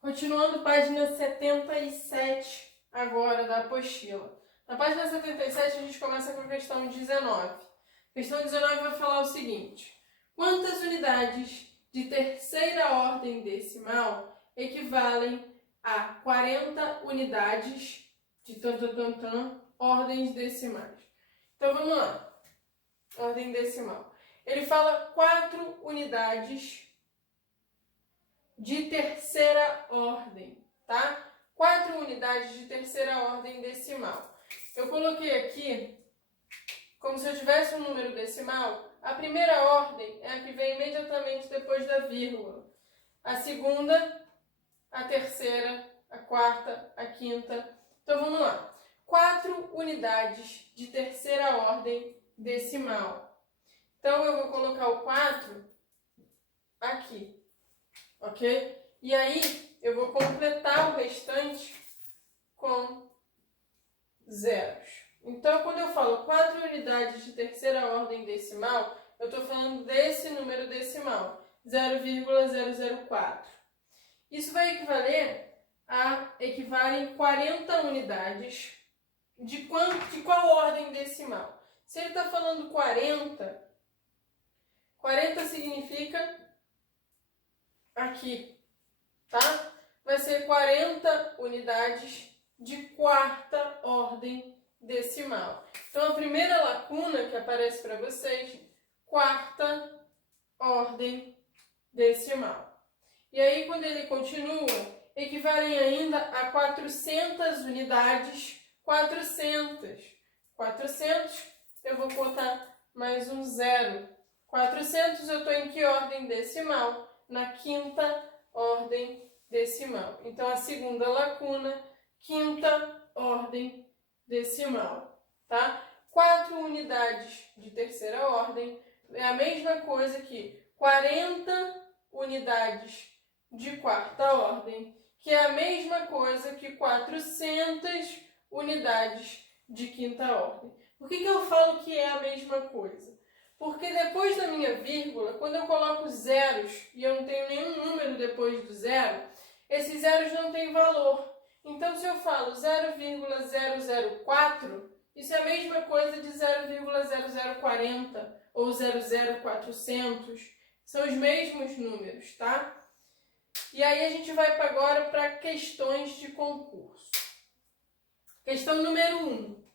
Continuando, página 77 agora da apostila. Na página 77 a gente começa com a questão 19. A questão 19 vai falar o seguinte: quantas unidades de terceira ordem decimal equivalem a 40 unidades de ordens decimais? Então vamos lá. Ordem decimal. Ele fala 4 unidades de terceira ordem, tá? 4 unidades de terceira ordem decimal. Eu coloquei aqui como se eu tivesse um número decimal. A primeira ordem é a que vem imediatamente depois da vírgula. A segunda, a terceira, a quarta, a quinta. Então vamos lá. 4 unidades de terceira ordem decimal. Então eu vou colocar o 4 aqui. Ok? E aí, eu vou completar o restante com zeros. Então, quando eu falo 4 unidades de terceira ordem decimal, eu estou falando desse número decimal, 0,004. Isso vai equivalem 40 unidades de qual ordem decimal? Se ele está falando 40, 40 significa aqui, tá? Vai ser 40 unidades de quarta ordem decimal. Então, a primeira lacuna que aparece para vocês, quarta ordem decimal. E aí, quando ele continua, equivalem ainda a 400 unidades, 400, eu vou botar mais um zero. 400 eu estou em que ordem decimal? Na quinta ordem decimal. Então, a segunda lacuna, quinta ordem decimal, tá? 4 unidades de terceira ordem é a mesma coisa que 40 unidades de quarta ordem, que é a mesma coisa que 400 unidades de quinta ordem. Por que eu falo que é a mesma coisa? Porque depois da minha vírgula, quando eu coloco zeros e eu não tenho nenhum número depois do zero, esses zeros não têm valor. Então, se eu falo 0,004, isso é a mesma coisa de 0,0040 ou 00400. São os mesmos números, tá? E aí a gente vai agora para questões de concurso. Questão número 1.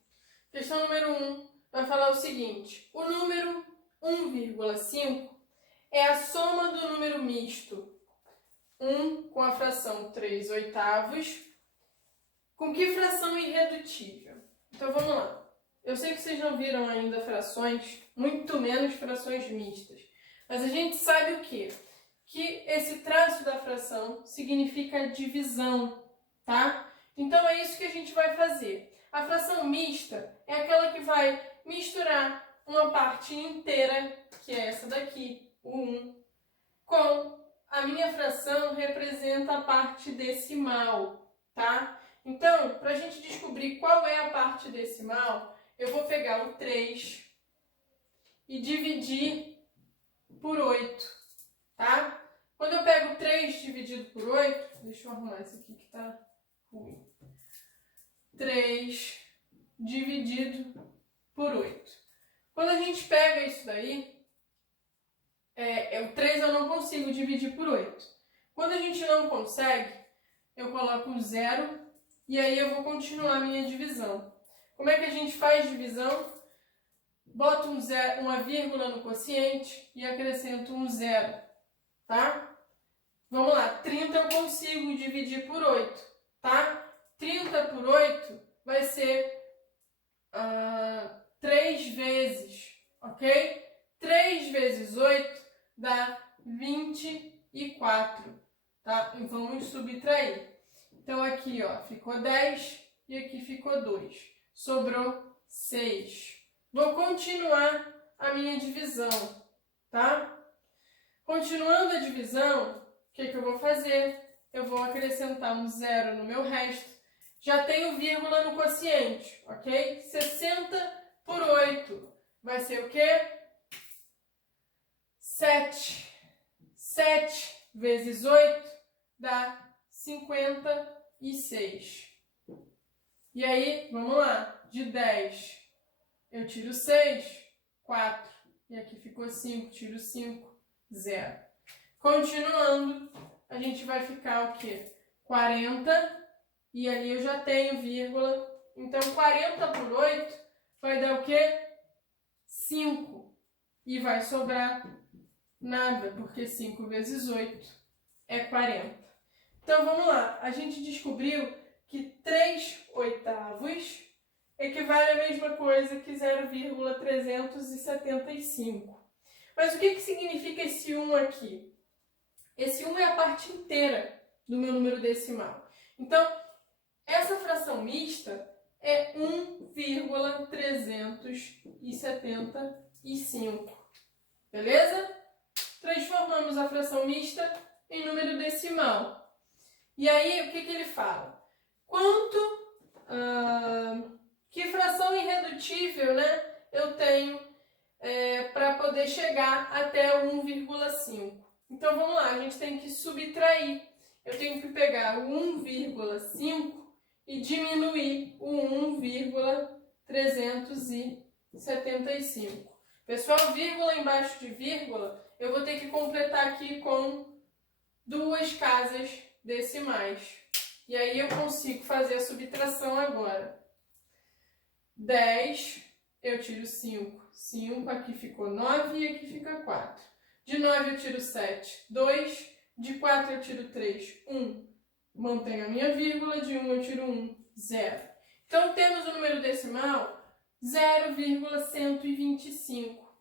Questão número 1 vai falar o seguinte: o número 1,5 é a soma do número misto 1 com a fração 3/8, com que fração irredutível? Então vamos lá. Eu sei que vocês não viram ainda frações, muito menos frações mistas, mas a gente sabe o quê? Que esse traço da fração significa divisão, tá? Então é isso que a gente vai fazer. A fração mista é aquela que vai misturar uma parte inteira, que é essa daqui, o 1, com a minha fração representa a parte decimal, tá? Então, para a gente descobrir qual é a parte decimal, eu vou pegar o 3 e dividir por 8, tá? Quando eu pego 3 dividido por 8, deixa eu arrumar isso aqui que tá ruim. 3 dividido por 8. Quando a gente pega isso daí, o 3 eu não consigo dividir por 8. Quando a gente não consegue, eu coloco um 0 e aí eu vou continuar a minha divisão. Como é que a gente faz divisão? Boto uma vírgula no quociente e acrescento um 0, tá? Vamos lá, 30 eu consigo dividir por 8, tá? 30 por 8 vai ser 3 vezes, ok? 3 vezes 8 dá 24, tá? E vamos subtrair. Então aqui, ó, ficou 10 e aqui ficou 2. Sobrou 6. Vou continuar a minha divisão, tá? Continuando a divisão, o que eu vou fazer? Eu vou acrescentar um 0 no meu resto. Já tenho vírgula no quociente, ok? 60 por 8 vai ser o quê? 7. 7 vezes 8 dá 56. E aí, vamos lá. De 10, eu tiro 6, 4. E aqui ficou 5, tiro 5, 0. Continuando, a gente vai ficar o quê? 40. E ali eu já tenho vírgula. Então, 40 por 8 vai dar o quê? 5. E vai sobrar nada, porque 5 vezes 8 é 40. Então, vamos lá. A gente descobriu que 3/8 equivale à mesma coisa que 0,375. Mas o que significa esse 1 aqui? Esse 1 é a parte inteira do meu número decimal. Então, essa fração mista é 1,375. Beleza? Transformamos a fração mista em número decimal. E aí, o que ele fala? Que fração irredutível, né, eu tenho para poder chegar até o 1,5. Então, vamos lá, a gente tem que subtrair. Eu tenho que pegar o 1,5 e diminuir o 1,375. Pessoal, vírgula embaixo de vírgula, eu vou ter que completar aqui com 2 casas decimais. E aí eu consigo fazer a subtração agora. 10, eu tiro 5. 5, aqui ficou 9 e aqui fica 4. De 9 eu tiro 7, 2. De 4 eu tiro 3, 1. Mantenho a minha vírgula, de 1 eu tiro 1, 0. Então, temos o número decimal 0,125.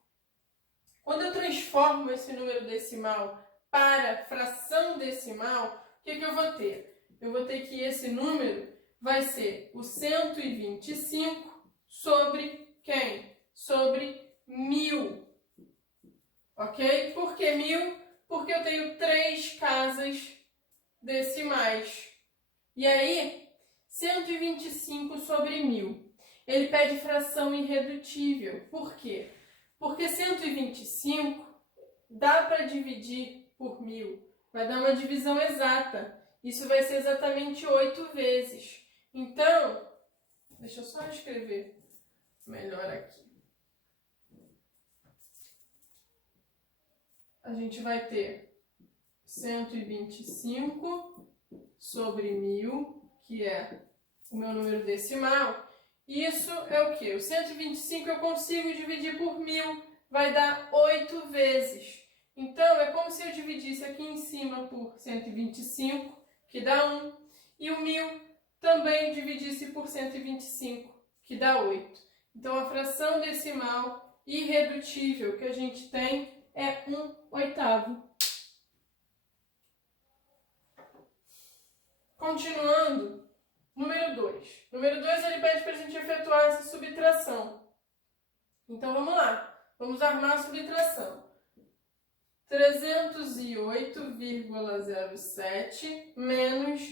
Quando eu transformo esse número decimal para fração decimal, o que eu vou ter? Eu vou ter que esse número vai ser o 125 sobre quem? Sobre 1000. Ok? Por que 1000? Porque eu tenho 3 casas decimais. E aí, 125 sobre 1000. Ele pede fração irredutível. Por quê? Porque 125 dá para dividir por 1000. Vai dar uma divisão exata. Isso vai ser exatamente 8 vezes. Então, deixa eu só escrever melhor aqui. A gente vai ter 125 sobre 1000, que é o meu número decimal. Isso é o quê? O 125 eu consigo dividir por 1000, vai dar 8 vezes. Então, é como se eu dividisse aqui em cima por 125, que dá 1, e o 1000 também dividisse por 125, que dá 8. Então, a fração decimal irredutível que a gente tem é 1/8. Continuando, número 2. Número 2, ele pede para a gente efetuar essa subtração. Então, vamos lá. Vamos armar a subtração. 308,07 menos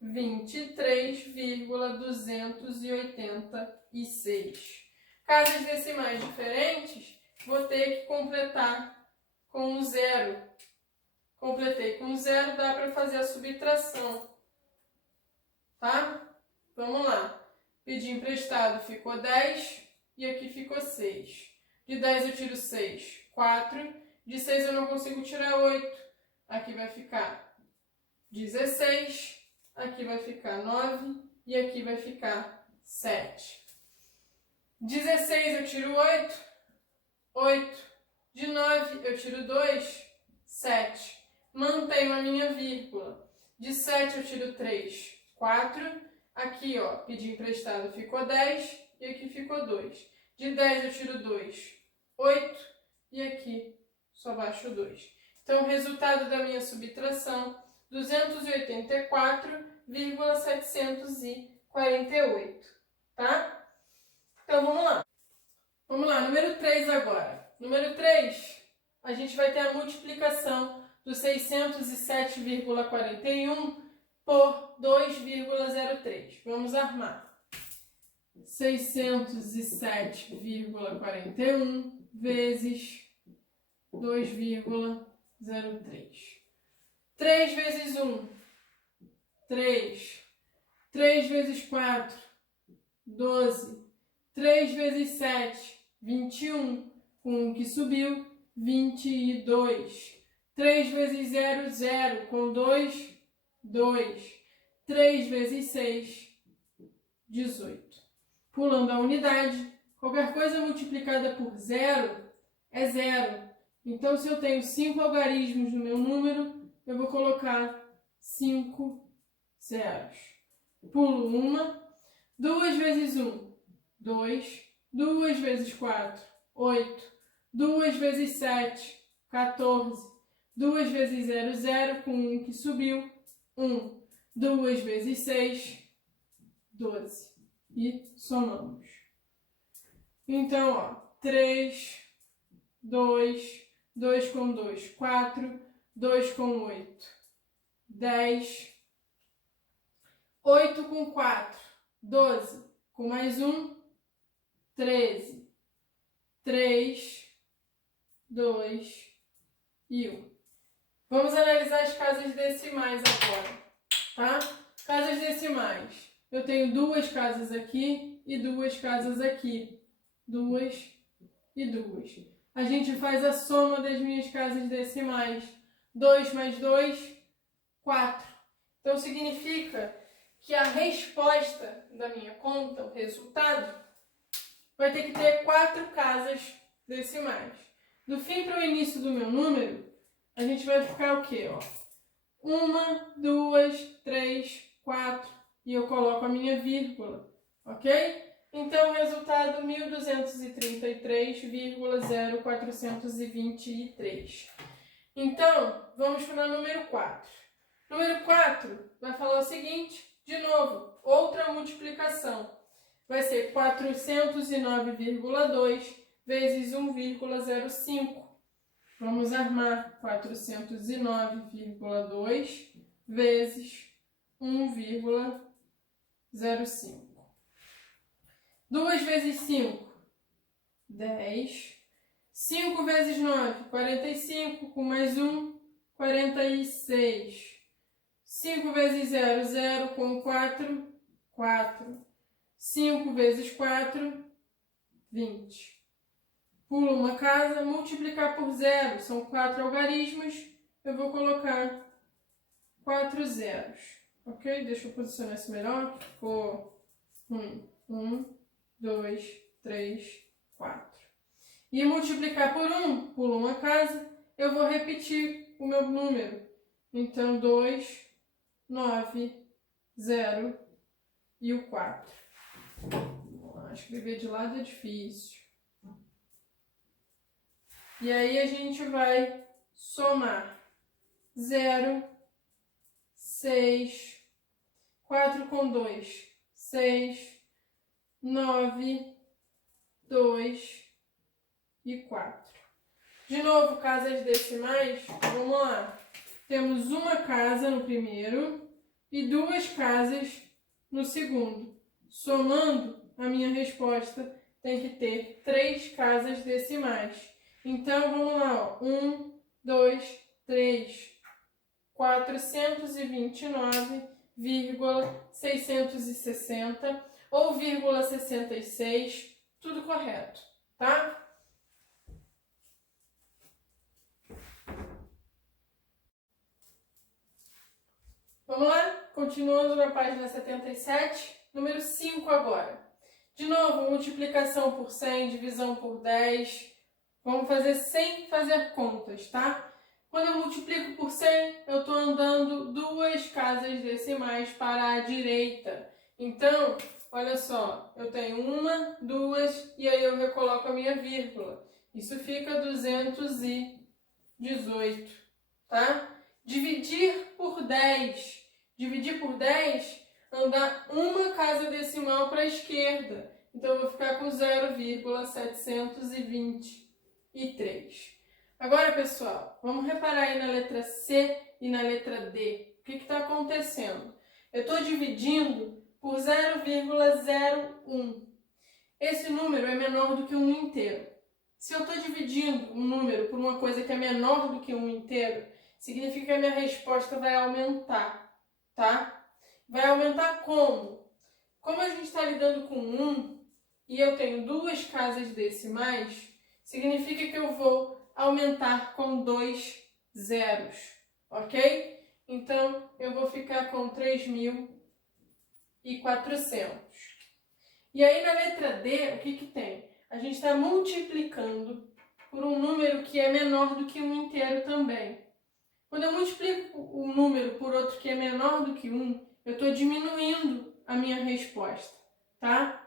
23,286. Casas decimais diferentes, vou ter que completar com 0. Completei com 0, dá para fazer a subtração. Tá? Vamos lá. Pedi emprestado, ficou 10 e aqui ficou 6. De 10 eu tiro 6, 4. De 6 eu não consigo tirar 8. Aqui vai ficar 16. Aqui vai ficar 9. E aqui vai ficar 7. 16 eu tiro 8. 8. De 9 eu tiro 2. 7. Mantenho a minha vírgula. De 7 eu tiro 3. 4. Aqui, ó, pedi emprestado, ficou 10. E aqui ficou 2. De 10 eu tiro 2. 8. E aqui só baixo 2. Então, o resultado da minha subtração, 284,748. Tá? Então, vamos lá. Vamos lá, número 3 agora. Número 3, a gente vai ter a multiplicação do 607,41 por 2,03. Vamos armar. 607,41 vezes 2,03. 3 vezes 1, 3. 3 vezes 4, 12. 3 vezes 7, 21. Com 1 que subiu, 22. 3 vezes 0, 0. Com 2, 2. 3 vezes 6, 18. Pulando a unidade, qualquer coisa multiplicada por 0 é 0. Então, se eu tenho 5 algarismos no meu número, eu vou colocar 5 zeros. Pulo uma. 2 vezes 1, 2. 2 vezes 4, 8. 2 vezes 7, 14. 2 vezes 0, 0. Com 1 que subiu, 1. 2 vezes 6, 12. E somamos. Então, ó, 3, 2, 2 com 2, 4, 2 com 8, 10, 8 com 4, 12, com mais 1, 13, 3, 2 e 1. Vamos analisar as casas decimais agora, tá? Casas decimais. Eu tenho 2 casas aqui e 2 casas aqui. 2 e 2. A gente faz a soma das minhas casas decimais. 2 mais 2, 4. Então, significa que a resposta da minha conta, o resultado, vai ter que ter 4 casas decimais. Do fim para o início do meu número, a gente vai ficar o quê? 1, 2, 3, 4 e eu coloco a minha vírgula, ok? Então, o resultado 1233,0423. Então, vamos para o número 4. Número 4 vai falar o seguinte, de novo, outra multiplicação. Vai ser 409,2 vezes 1,05. Vamos armar 409,2 vezes 1,05. 2 vezes 5, 10. 5 vezes 9, 45. Com mais 1, 46. 5 vezes 0, 0. Com 4, 4. 5 vezes 4, 20. Pulo uma casa, multiplicar por 0. São 4 algarismos. Eu vou colocar 4 zeros. Ok? Deixa eu posicionar isso melhor. Ficou 1, 2, 3, 4. E multiplicar por 1, pulo uma casa, eu vou repetir o meu número. Então, 2, 9, 0 e o 4. Escrever de lado é difícil. E aí a gente vai somar 0, 6, 4 com 2, 6, 9, 2 e 4. De novo, casas decimais, vamos lá. Temos uma casa no primeiro e 2 casas no segundo. Somando, a minha resposta tem que ter 3 casas decimais. Então, vamos lá, 1, 2, 3, 429,660 ou 66, tudo correto, tá? Vamos lá? Continuando na página 77, número 5 agora. De novo, multiplicação por 100, divisão por 10. Vamos fazer sem fazer contas, tá? Quando eu multiplico por 100, eu estou andando 2 casas decimais para a direita. Então, olha só, eu tenho 1, 2 e aí eu recoloco a minha vírgula. Isso fica 218, tá? Dividir por 10. Dividir por 10, andar uma casa decimal para a esquerda. Então, eu vou ficar com 0,723. Agora, pessoal, vamos reparar aí na letra C e na letra D. O que está acontecendo? Eu estou dividindo por 0,01. Esse número é menor do que um inteiro. Se eu estou dividindo um número por uma coisa que é menor do que um inteiro, significa que a minha resposta vai aumentar, tá? Vai aumentar como? Como a gente está lidando com 1 e eu tenho duas casas decimais, significa que eu vou aumentar com 2 zeros, ok? Então, eu vou ficar com 3.400. E aí, na letra D, o que tem? A gente está multiplicando por um número que é menor do que 1 inteiro também. Quando eu multiplico o número por outro que é menor do que 1, eu estou diminuindo a minha resposta, tá?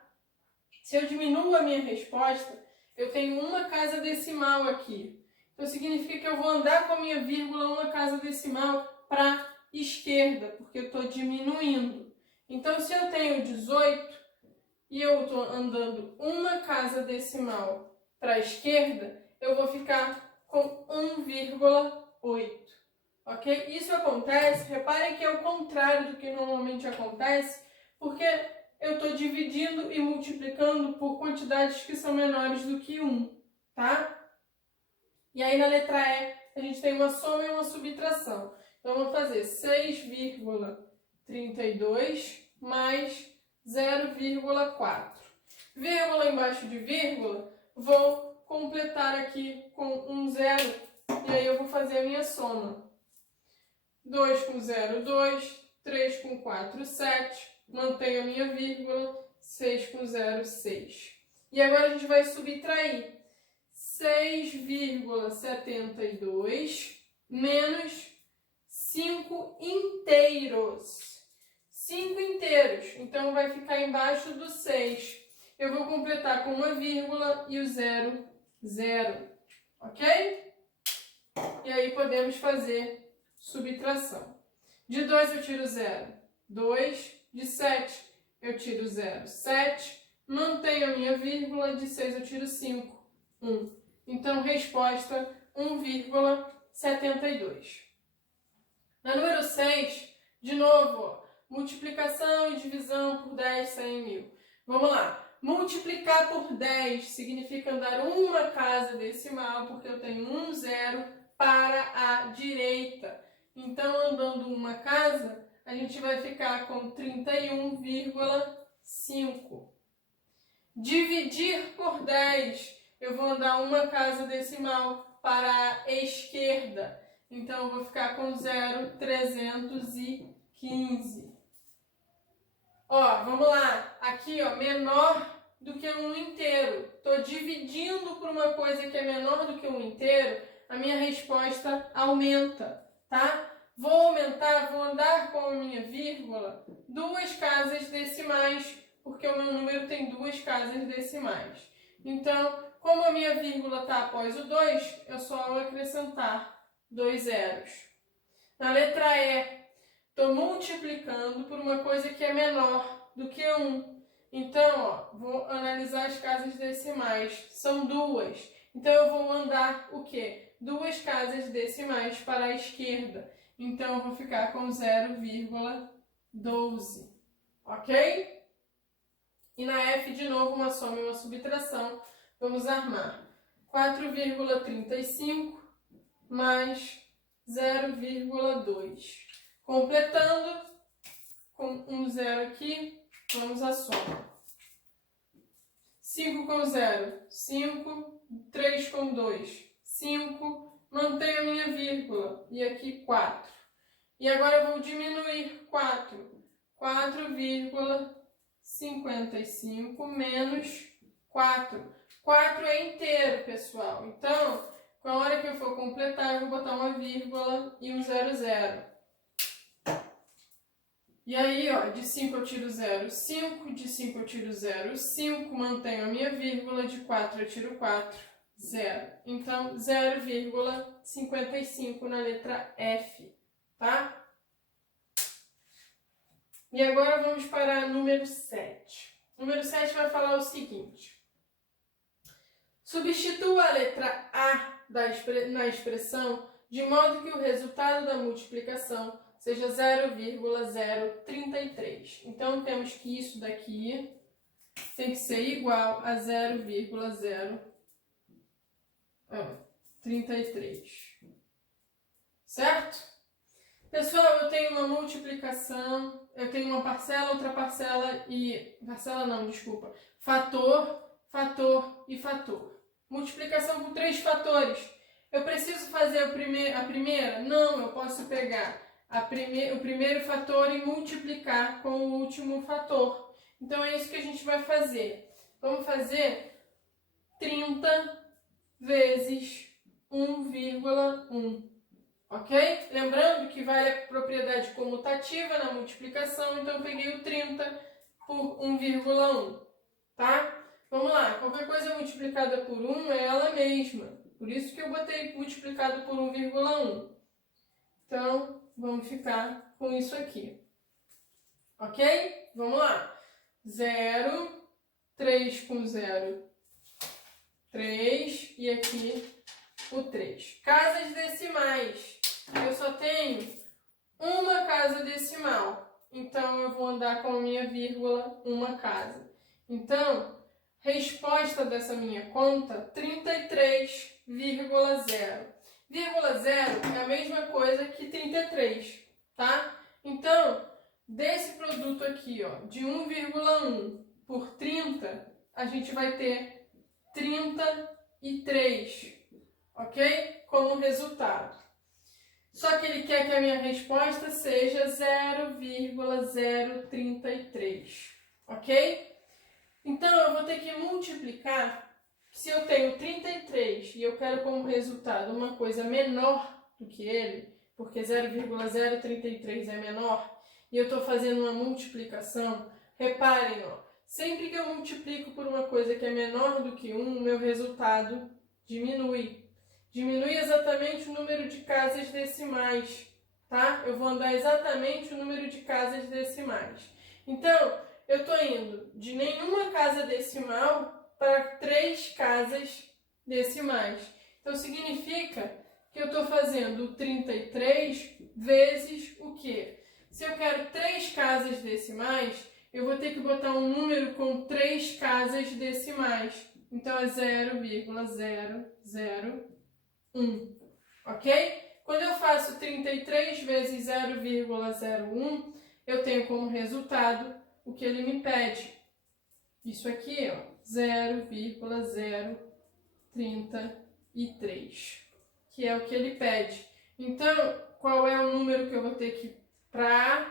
Se eu diminuo a minha resposta, eu tenho uma casa decimal aqui. Então, significa que eu vou andar com a minha vírgula uma casa decimal para a esquerda, porque eu estou diminuindo. Então, se eu tenho 18 e eu estou andando uma casa decimal para a esquerda, eu vou ficar com 1,8. Ok? Isso acontece, reparem que é o contrário do que normalmente acontece, porque eu estou dividindo e multiplicando por quantidades que são menores do que 1, tá? E aí na letra E, a gente tem uma soma e uma subtração. Então, eu vou fazer 6,32 mais 0,4. Vírgula embaixo de vírgula, vou completar aqui com um zero, e aí eu vou fazer a minha soma. 2 com 0, 2, 3 com 4, 7, mantenho a minha vírgula, 6 com 0, 6. E agora a gente vai subtrair 6,72 menos 5 inteiros. 5 inteiros, então vai ficar embaixo do 6. Eu vou completar com uma vírgula e o 0, 0. Ok? E aí podemos fazer subtração. De 2 eu tiro 0, 2. De 7 eu tiro 0, 7. Mantenho a minha vírgula. De 6 eu tiro 5, 1. Então, resposta 1,72. Na número 6, de novo, ó, multiplicação e divisão por 10, 100 mil. Vamos lá. Multiplicar por 10 significa andar uma casa decimal, porque eu tenho um zero para a direita. Então, andando uma casa, a gente vai ficar com 31,5. Dividir por 10, eu vou andar uma casa decimal para a esquerda. Então, eu vou ficar com 0,315. Ó, vamos lá. Aqui, ó, menor do que um inteiro. Estou dividindo por uma coisa que é menor do que um inteiro, a minha resposta aumenta, tá? Vou aumentar, vou andar com a minha vírgula duas casas decimais, porque o meu número tem duas casas decimais. Então, como a minha vírgula está após o 2, eu só vou acrescentar 2 zeros. Na letra E, estou multiplicando por uma coisa que é menor do que 1. Então, ó, vou analisar as casas decimais. São duas. Então, eu vou andar o quê? Duas casas decimais para a esquerda. Então, eu vou ficar com 0,12. Ok? E na F, de novo, uma soma e uma subtração. Vamos armar 4,35 mais 0,2. Completando com um zero aqui, vamos à soma. 5 com 0, 5. 3 com 2, 5. Mantenho a minha vírgula. E aqui 4. E agora eu vou diminuir 4. 4,55 menos 4. 4 é inteiro, pessoal. Então, com a hora que eu for completar, eu vou botar uma vírgula e um 00. E aí, ó, de 5 eu tiro 0, 5. De 5 eu tiro 0, 5. Mantenho a minha vírgula. De 4 eu tiro 4, 0. Então, 0,55 na letra F, tá? E agora vamos para número 7. Número 7 vai falar o seguinte. Substitua a letra A na expressão de modo que o resultado da multiplicação seja 0,033. Então, temos que isso daqui tem que ser igual a 0,033. Certo? Pessoal, eu tenho uma multiplicação, eu tenho uma parcela, outra parcela e... Parcela não, desculpa. Fator, fator e fator. Multiplicação com 3 fatores. Eu preciso fazer a primeira? Não, eu posso pegar o primeiro fator e multiplicar com o último fator. Então é isso que a gente vai fazer. Vamos fazer 30 vezes 1,1. Ok? Lembrando que vale a propriedade comutativa na multiplicação, então eu peguei o 30 por 1,1. Tá? Vamos lá, qualquer coisa multiplicada por 1 é ela mesma. Por isso que eu botei multiplicado por 1,1. Então, vamos ficar com isso aqui. Ok? Vamos lá. 0, 3 com 0, 3 e aqui o 3. Casas decimais. Eu só tenho uma casa decimal. Então, eu vou andar com a minha vírgula, uma casa. Então, resposta dessa minha conta, 33,0. Vírgula 0 é a mesma coisa que 33, tá? Então, desse produto aqui, ó, de 1,1 por 30, a gente vai ter 33, ok? Como resultado. Só que ele quer que a minha resposta seja 0,033, ok? Então, eu vou ter que multiplicar. Se eu tenho 33 e eu quero como resultado uma coisa menor do que ele, porque 0,033 é menor, e eu estou fazendo uma multiplicação, reparem, ó, sempre que eu multiplico por uma coisa que é menor do que 1, o meu resultado diminui. Diminui exatamente o número de casas decimais, tá? Eu vou andar exatamente o número de casas decimais. Então, eu estou indo de nenhuma casa decimal para 3 casas decimais. Então, significa que eu estou fazendo 33 vezes o quê? Se eu quero 3 casas decimais, eu vou ter que botar um número com 3 casas decimais. Então, é 0,001, ok? Quando eu faço 33 vezes 0,01, eu tenho como resultado o que ele me pede. Isso aqui, ó, 0,033, que é o que ele pede. Então, qual é o número que eu vou ter que para A?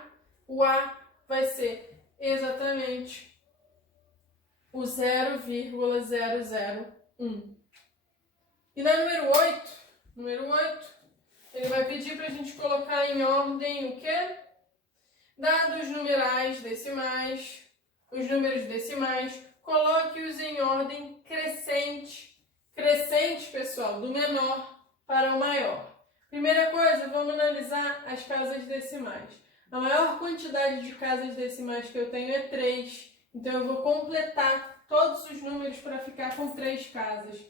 O A vai ser exatamente o 0,001. E na número 8, ele vai pedir para a gente colocar em ordem o quê? Dados numerais decimais, os números decimais, coloque-os em ordem crescente. Crescente, pessoal, do menor para o maior. Primeira coisa, vamos analisar as casas decimais. A maior quantidade de casas decimais que eu tenho é 3. Então, eu vou completar todos os números para ficar com 3 casas.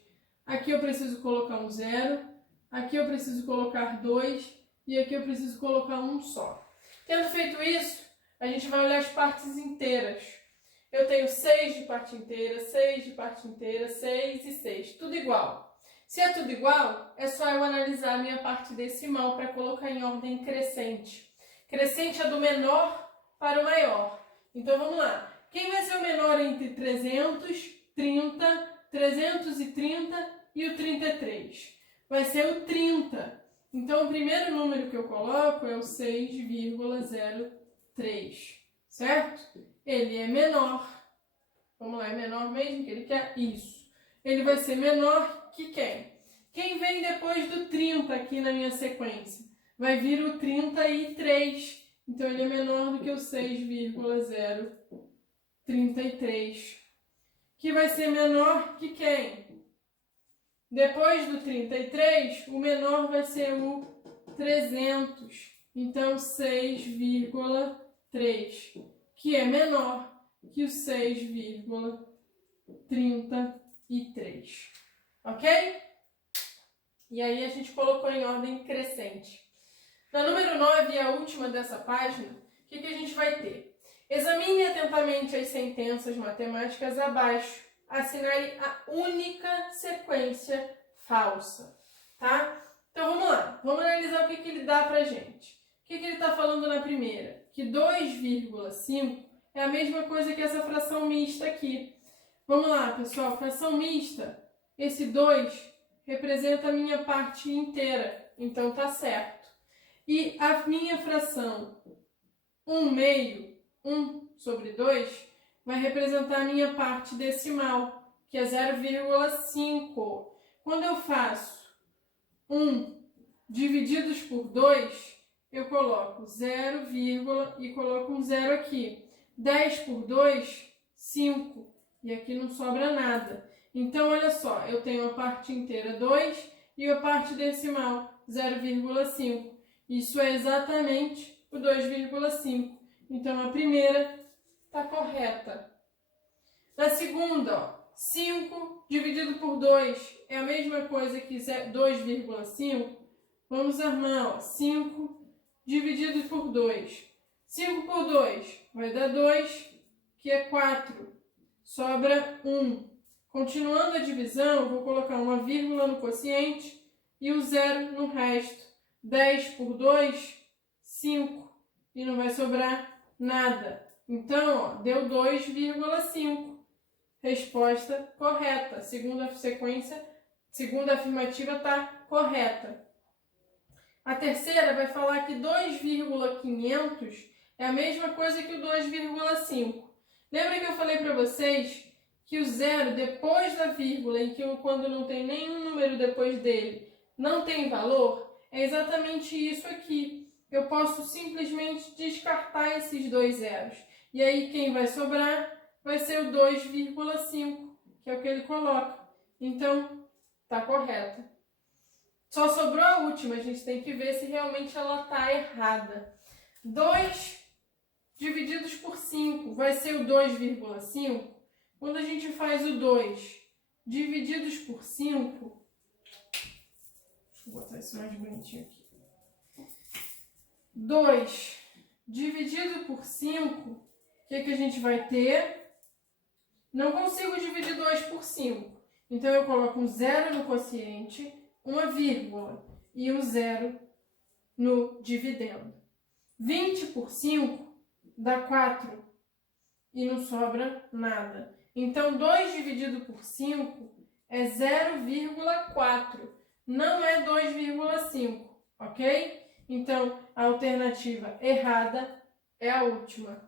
Aqui eu preciso colocar um 0, aqui eu preciso colocar 2 e aqui eu preciso colocar um só. Tendo feito isso, a gente vai olhar as partes inteiras. Eu tenho 6 de parte inteira, 6 de parte inteira, 6 e 6, tudo igual. Se é tudo igual, é só eu analisar a minha parte decimal para colocar em ordem crescente. Crescente é do menor para o maior. Então vamos lá. Quem vai ser o menor entre 330, 330 e o 33? Vai ser o 30. Então o primeiro número que eu coloco é o 6,03, certo? Ele é menor. Vamos lá, é menor mesmo que ele quer? Isso. Ele vai ser menor que quem? Quem vem depois do 30 aqui na minha sequência? Vai vir o 33. Então, ele é menor do que o 6,033. Que vai ser menor que quem? Depois do 33, o menor vai ser o 300. Então, 6,3. Que é menor que o 6,33. Ok? E aí a gente colocou em ordem crescente. Na número 9, a última dessa página, o que a gente vai ter? Examine atentamente as sentenças matemáticas abaixo. Assinale a única sequência falsa. Tá? Então vamos lá. Vamos analisar o que ele dá pra gente. que ele está falando na primeira? Que 2,5 é a mesma coisa que essa fração mista aqui. Vamos lá, pessoal. Fração mista, esse 2 representa a minha parte inteira, então tá certo. E a minha fração 1/2, 1 sobre 2, vai representar a minha parte decimal, que é 0,5. Quando eu faço 1 divididos por 2, eu coloco 0, e coloco um 0 aqui. 10 por 2, 5. E aqui não sobra nada. Então, olha só, eu tenho a parte inteira 2 e a parte decimal 0,5. Isso é exatamente o 2,5. Então, a primeira está correta. Na segunda, ó, 5 dividido por 2 é a mesma coisa que 2,5. Vamos armar, ó, 5 dividido por 2. 5 por 2 vai dar 2, que é 4. Sobra 1. Continuando a divisão, vou colocar uma vírgula no quociente e o 0 no resto. 10 por 2, 5. E não vai sobrar nada. Então, ó, deu 2,5. Resposta correta. Segunda afirmativa está correta. A terceira vai falar que 2,500 é a mesma coisa que o 2,5. Lembra que eu falei para vocês que o 0 depois da vírgula, quando não tem nenhum número depois dele, não tem valor? É exatamente isso aqui. Eu posso simplesmente descartar esses dois zeros. E aí quem vai sobrar vai ser o 2,5, que é o que ele coloca. Então, está correto. Só sobrou a última, a gente tem que ver se realmente ela está errada. 2 divididos por 5 vai ser o 2,5. Quando a gente faz o 2 divididos por 5, deixa eu botar isso mais bonitinho aqui. 2 dividido por 5, o que a gente vai ter? Não consigo dividir 2 por 5. Então, eu coloco um 0 no quociente, uma vírgula e um 0 no dividendo. 20 por 5 dá 4 e não sobra nada. Então, 2 dividido por 5 é 0,4, não é 2,5, ok? Então, a alternativa errada é a última.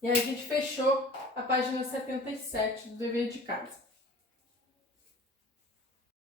E aí a gente fechou a página 77 do dever de casa.